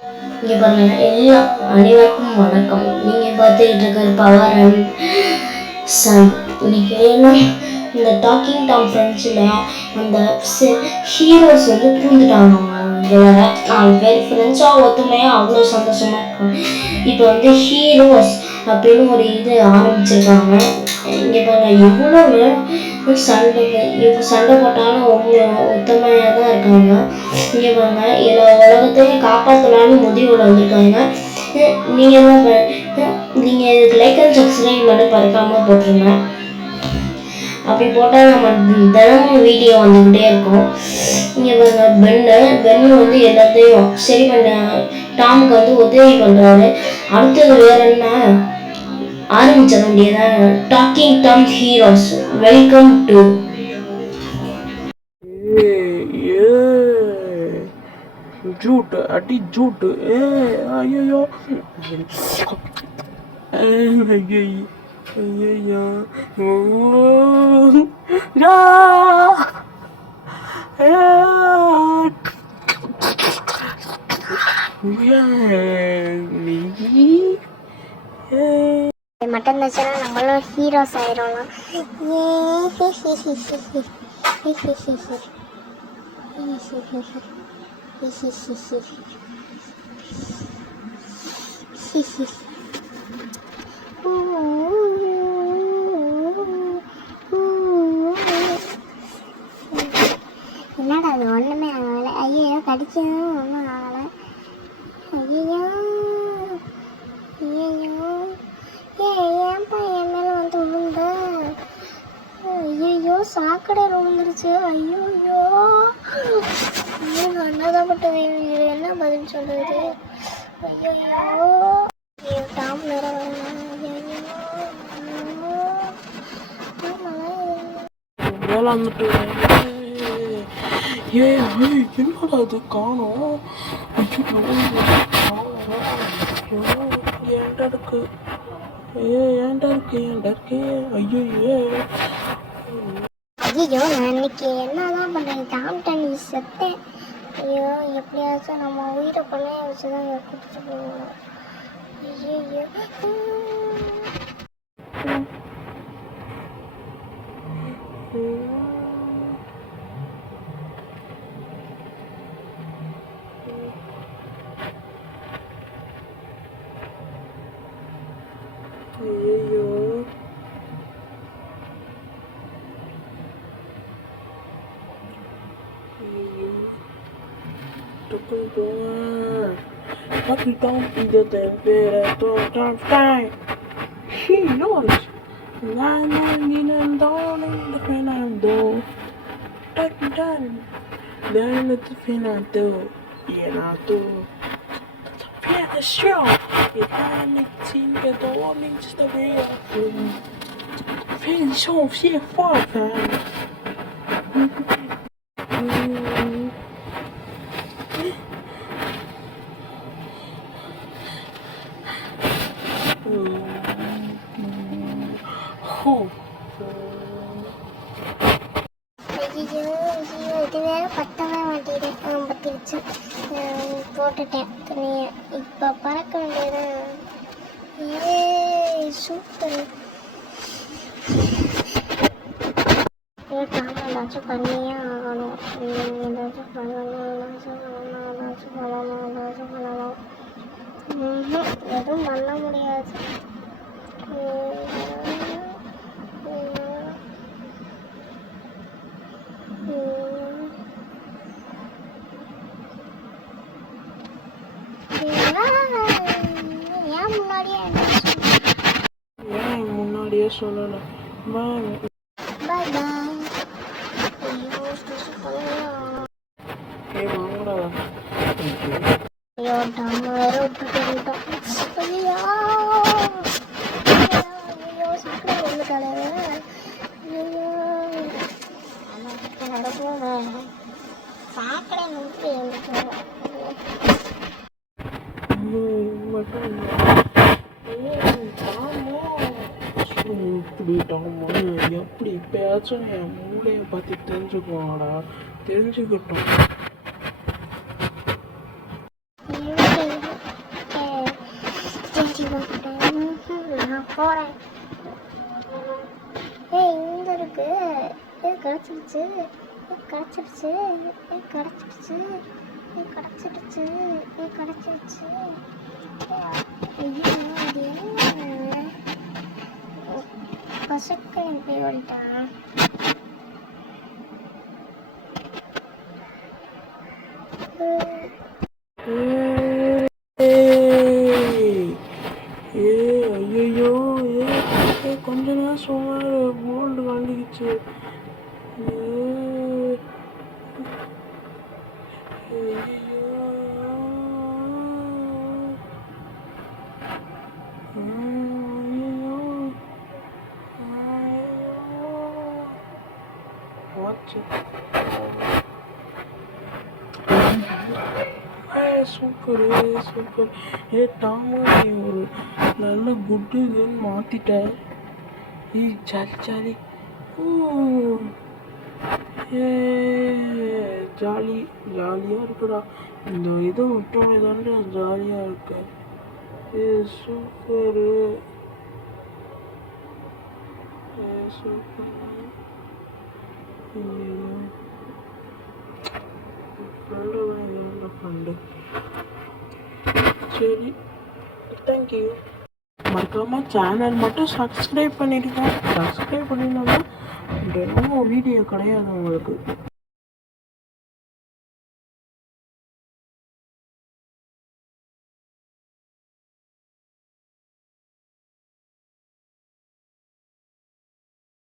இங்கே பாருங்க எல்லா அனைவருக்கும் வணக்கம். நீங்கள் பார்த்துக்கிட்டு இருக்கிற பவர் அண்ட் சன். இன்னைக்கு இந்த டாக்கிங் டாம் ஃப்ரெண்ட்ஸில் அந்த ஹீரோஸ் வந்து பூந்துட்டாங்க. இதில் 4 பேர் ஃப்ரெண்ட்ஸாக ஒத்துமையாக அவ்வளோ சந்தோஷமாக இருக்காங்க. இப்போ வந்து ஹீரோஸ் அப்படின்னு ஒரு இது ஆரம்பிச்சிருக்காங்க. இங்கே பாருங்க எவ்வளோ நேரம் சண்டை போட்டாலும் ஒத்துமையாக தான் இருக்காங்க. இங்கே பாருங்க எல்லா உலகத்தையும் காப்பாற்றலான்னு முடிவில் வந்திருக்காங்க. நீங்கள் இதுக்கு லைக் அண்ட் சப்ஸ்கிரைப் பண்ணி பறக்காமல் போட்டுருங்க. அப்படி போட்டால் நம்ம தினமும் வீடியோ வந்துக்கிட்டே இருக்கோம். இங்கே பாருங்க பென்னு வந்து எல்லாத்தையும் சரி பண்ண டாமுக்கு வந்து உதவி பண்ணுறாரு. அடுத்தது வேற என்ன ஆரம்பிச்சிட வேண்டியதான். Talking Tom heroes, welcome to. ஜூட் அடி ஜூட். ஐயோ ஐயோ மட்டன் வச்சுனா நம்மளும் ஹீரோஸ் ஆயிரோம்லாம். என்னடா அது ஒன்றுமே ஆகலை. ஐயோ கடிச்சதும் ஒன்றும் ஆகலை. ஐயோ ஐயோ ஏன்ப்பா என் மேலே வந்து விழுந்த? ஐயோ சாக்கடை விழுந்துருச்சு. ஐயோ அண்ணாதப்பட்டது. என்ன பதில் சொல்றது? ஐயோ டாம் வேற என்னடா அது காணோம்? ஏன்டா இருக்கு ஏன்டா இருக்கு ஐயோ ஐயோ நான் இன்னைக்கு என்னதான் பண்ணுறேன்? டாம் நீ செத்தேன். ஐயோ எப்படியாச்சும் நம்ம உயிரை பண்ணைய வச்சு தான் கூப்பிட்டு போகணும். ஐயோ Tapi Tompi de temperatura sky. He knows. The Fernando. Done. Then the Fernando. Yenato. The show. If I'm team the dawning just the way of Fan show, she fought. இது வேற பத்தவே மாட்டேங்குது. பத்திருச்சு போட்டுட்டேன் துணியை. இப்போ பறக்க வேண்டியதான். சூப்பர். ஏதாச்சும் பண்ணியே ஆகணும். ஏதாச்சும் பண்ணணும். எதுவும் பண்ண முடியாது. முன்னாடியே சொல்லல. பாய் பாய். ஐயோ டாம் வேற விட்டுட்டு போயிட்டோம். ஐயோ சீக்கிரம் வந்துட்டாலே. ஐயோ நடக்கும் சாக்கடை நோக்கி எழுந்துட்டோம். எப்படி இப்பயாச்சும் என் மூளையை பற்றி தெரிஞ்சுக்குவாடா. தெரிஞ்சுக்கிட்டோம். நான் போறேன். ஏய் இங்க இருக்கு. கிடைச்சிருச்சு. கிடைச்சிருச்சு. கிடைச்சிருச்சு. கிடைச்சிருச்சு. கிடைச்சிருச்சு. ஐயோ இது என்ன பசுக்கு போய் வந்துட்டான். ஐயோ கொஞ்ச நேரம் சுமார் கோல்டு கண்டுக்கிச்சு. Super super. டாமா நீ ஒரு நல்ல குட்டு இதுன்னு மாத்திட்ட. Jolly jolly. ஜாலி ஜாலியாக இருக்குடா. இந்த இதை விட்டோன்னே தானே ஜாலியாக இருக்கு. Super super. ஃப்ரெண்டு சரி தேங்க்யூ. மறக்காம சேனல் மட்டும் சப்ஸ்கிரைப் பண்ணிடுங்க. சப்ஸ்கிரைப் பண்ணிடணும்னா தினமும் வீடியோ கிடையாது உங்களுக்கு.